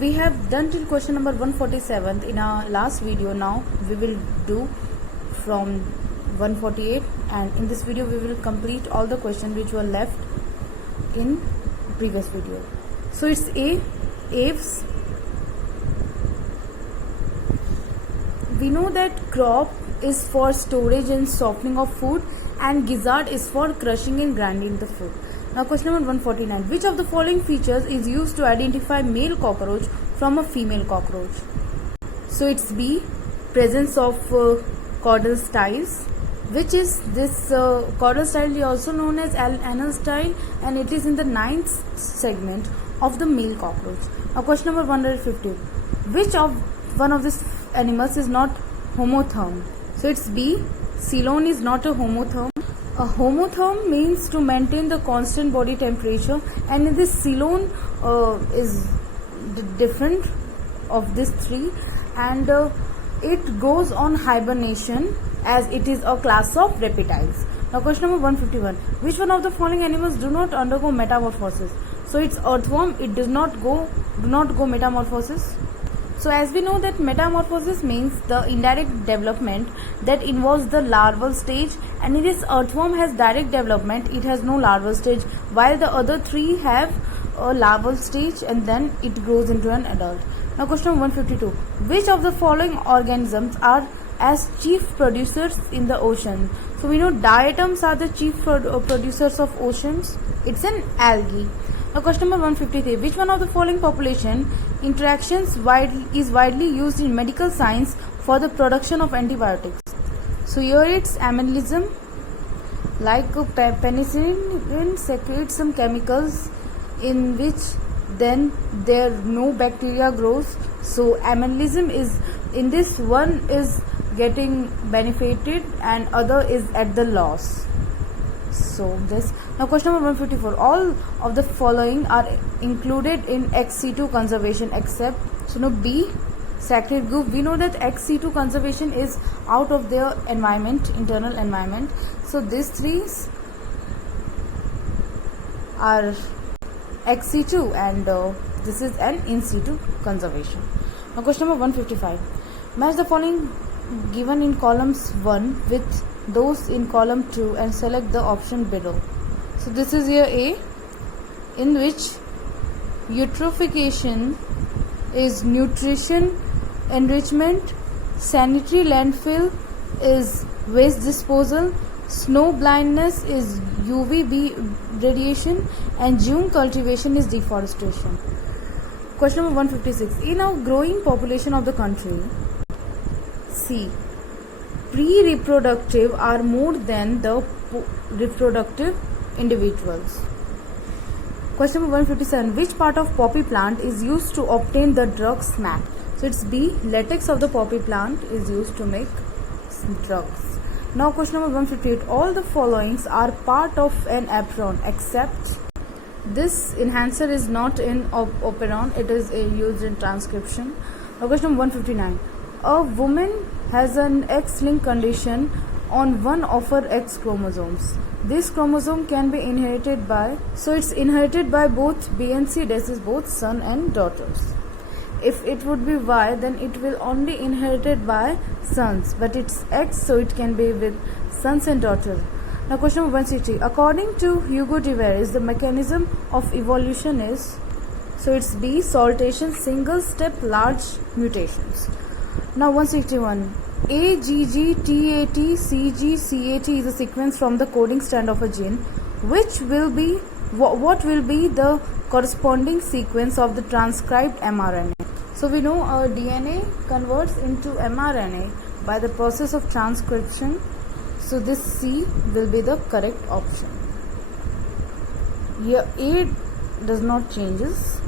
we have done till question number 147 in our last video. Now we will do from 148, and in this video we will complete all the questions which were left in previous video. So it's A, Aves. We know that crop is for storage and softening of food, and gizzard is for crushing and grinding the food. Now question number 149. Which of the following features is used to identify male cockroach from a female cockroach? So it's B, presence of caudal styles. Which is this caudal style is also known as anal style, and it is in the 9th segment of the male cockroach. Now question number 150. Which of one of these animals is not homotherm? So it's B, Ceylon is not a homotherm. A homotherm means to maintain the constant body temperature, and in this Ceylon is different of these three, and it goes on hibernation as it is a class of reptiles. Now question number 151. Which one of the following animals do not undergo metamorphosis? So it's earthworm. It do not go metamorphosis. So as we know that metamorphosis means the indirect development that involves the larval stage, and in this earthworm has direct development, it has no larval stage, while the other three have a larval stage and then it grows into an adult. Now question 152. Which of the following organisms are as chief producers in the ocean? So we know diatoms are the chief producers of oceans. It's an algae. Now question number 153. Which one of the following population interactions is widely used in medical science for the production of antibiotics? So here it's amylism. Like penicillin secretes some chemicals in which then there no bacteria grows. So amylism is in this one is getting benefited and other is at the loss. So this. Now question number 154. All of the following are included in ex-situ conservation except, so no, B, sacred group. We know that ex-situ conservation is out of their environment, internal environment. So these three are ex-situ, and this is an in-situ conservation. Now question number 155. Match the following given in columns 1 with those in column 2 and select the option below. So this is here A, in which eutrophication is nutrition enrichment, sanitary landfill is waste disposal, snow blindness is UVB radiation, and June cultivation is deforestation. Question number 156. In our growing population of the country, C, pre-reproductive are more than the reproductive individuals. Question number 157. Which part of poppy plant is used to obtain the drug smack? So it's B, latex of the poppy plant is used to make drugs. Now question number 158. All the followings are part of an apron except this enhancer is not in operon, it is used in transcription. Now question number 159. A woman has an X-linked condition on one of her X chromosomes. This chromosome can be inherited by, so it's inherited by both B and C, this is both son and daughters. If it would be Y, then it will only inherited by sons, but it's X, so it can be with sons and daughters. Now question 160. According to Hugo de Vries, the mechanism of evolution is, so it's B, saltation, single step large mutations. Now 161. AGGTATCGCAT is a sequence from the coding strand of a gene. Which will be what will be the corresponding sequence of the transcribed mRNA? So we know our DNA converts into mRNA by the process of transcription. So this C will be the correct option. Here A does not changes.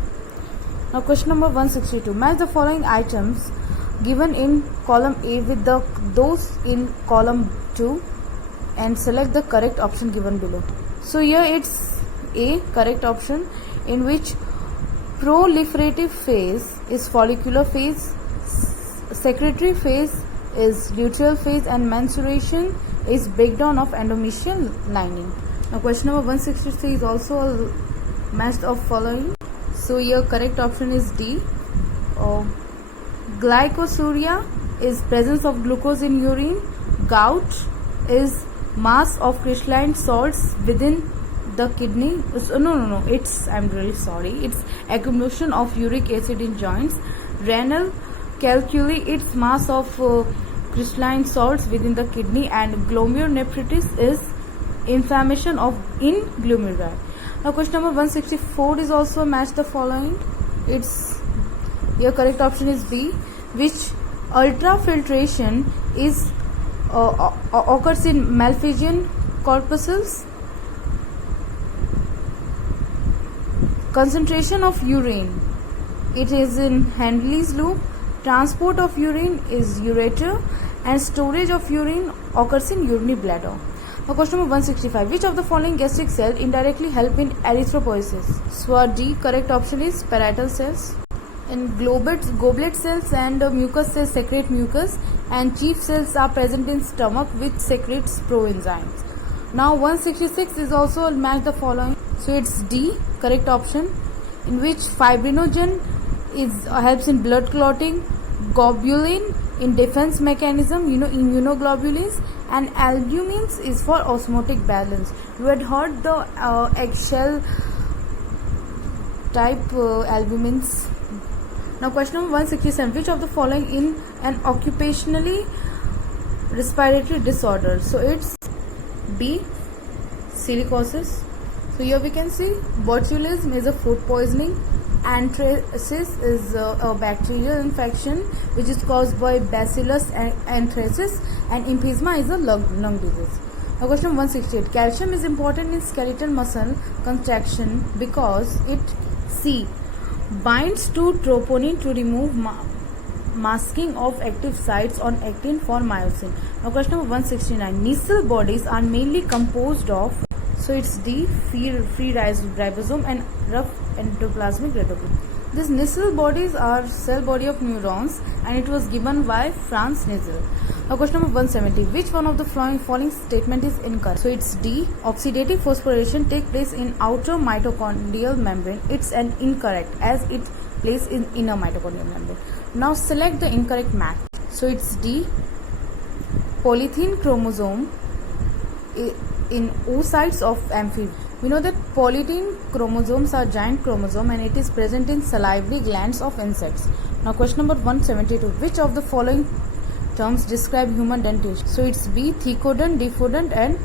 Now question number 162. Match the following items given in column A with those in column 2 and select the correct option given below. So here it's A, correct option, in which proliferative phase is follicular phase, secretory phase is luteal phase, and menstruation is breakdown of endometrial lining. Now question number 163 is also a match of following. So your correct option is D. Glycosuria is presence of glucose in urine. Gout is mass of crystalline salts within the kidney. I'm really sorry. It's accumulation of uric acid in joints. Renal calculi, it's mass of crystalline salts within the kidney. And glomerulonephritis is inflammation of in glomeruli. Now question number 164 is also match the following. Your correct option is B. Which ultrafiltration occurs in Malpighian corpuscles? Concentration of urine, it is in Henle's loop. Transport of urine is ureter, and storage of urine occurs in urinary bladder. Now question number 165. Which of the following gastric cells indirectly help in erythropoiesis? So D correct option is parietal cells. And goblet cells and mucus cells secrete mucus, and chief cells are present in stomach which secretes proenzymes. Now 166 is also match the following. So it's D correct option, in which fibrinogen helps in blood clotting, globulin in defense mechanism, immunoglobulins, and albumins is for osmotic balance. You had heard the eggshell type albumins. Now question number 167. Which of the following in an occupationally respiratory disorder? So it's B, silicosis. So here we can see botulism is a food poisoning, anthracis is a bacterial infection which is caused by bacillus anthracis, and emphysema is a lung disease. Now question 168. Calcium is important in skeletal muscle contraction because it C binds to troponin to remove masking of active sites on actin for myosin. Now question number 169. Nissl bodies are mainly composed of, so it's D, free ribosome and rough endoplasmic reticulum. These Nissl bodies are cell body of neurons, and it was given by Franz Nissl. Now question number 170. Which one of the following statement is incorrect? So it's D, oxidative phosphorylation take place in outer mitochondrial membrane. It's an incorrect, as it plays in inner mitochondrial membrane. Now select the incorrect match. So it's D, polythene chromosome in oocytes of amphibians. We know that polythene chromosomes are giant chromosome, and it is present in salivary glands of insects. Now question number 172. Which of the following terms describe human dentition? So it's B, thecodont, diphodont and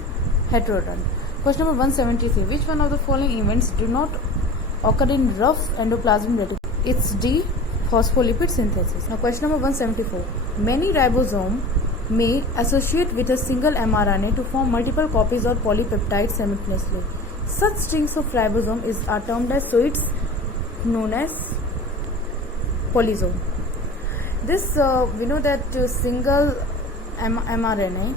heterodont. Question number 173. Which one of the following events do not occur in rough endoplasmic reticulum? It's D, phospholipid synthesis. Now question number 174. Many ribosomes may associate with a single mRNA to form multiple copies or polypeptides simultaneously. Such strings of ribosome are termed as, so it's known as polysome. This we know that single mRNA,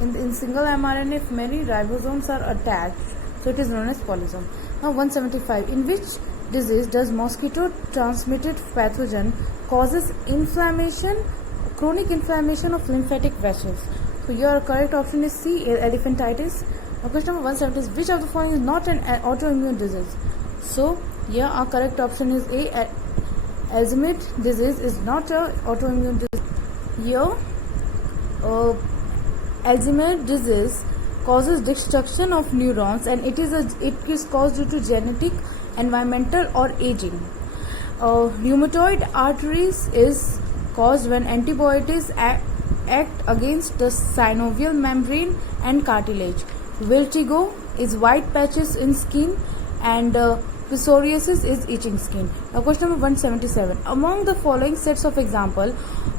in single mRNA, if many ribosomes are attached, so it is known as polysome. Now 175. In which disease does mosquito transmitted pathogen causes inflammation, chronic inflammation of lymphatic vessels? So your correct option is C, elephantitis. Now question number 170 is which of the following is not an autoimmune disease? So here our correct option is A, Alzheimer's disease is not an autoimmune disease. Here Alzheimer's disease causes destruction of neurons, and it is caused due to genetic, environmental or aging. Rheumatoid arthritis is caused when antibodies act against the synovial membrane and cartilage. Vertigo is white patches in skin, and psoriasis is itching skin. Now question number 177. Among the following sets of example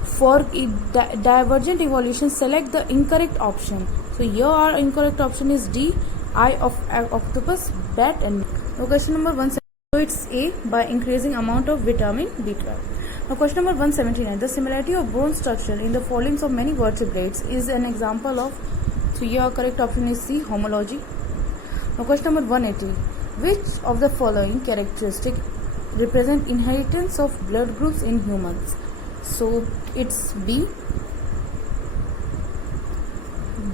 for divergent evolution, select the incorrect option. So here our incorrect option is D, eye of octopus, bat and. Now question number 177. So it's A, by increasing amount of vitamin B12. Now question number 179. The similarity of bone structure in the foldings of many vertebrates is an example of. So your correct option is C, homology. Now question number 180. Which of the following characteristic represent inheritance of blood groups in humans? So it's B,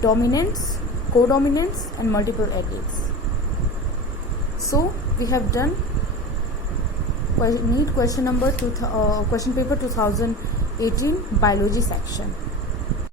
dominance, codominance and multiple alleles. So we have done NEET question paper 2018 biology section.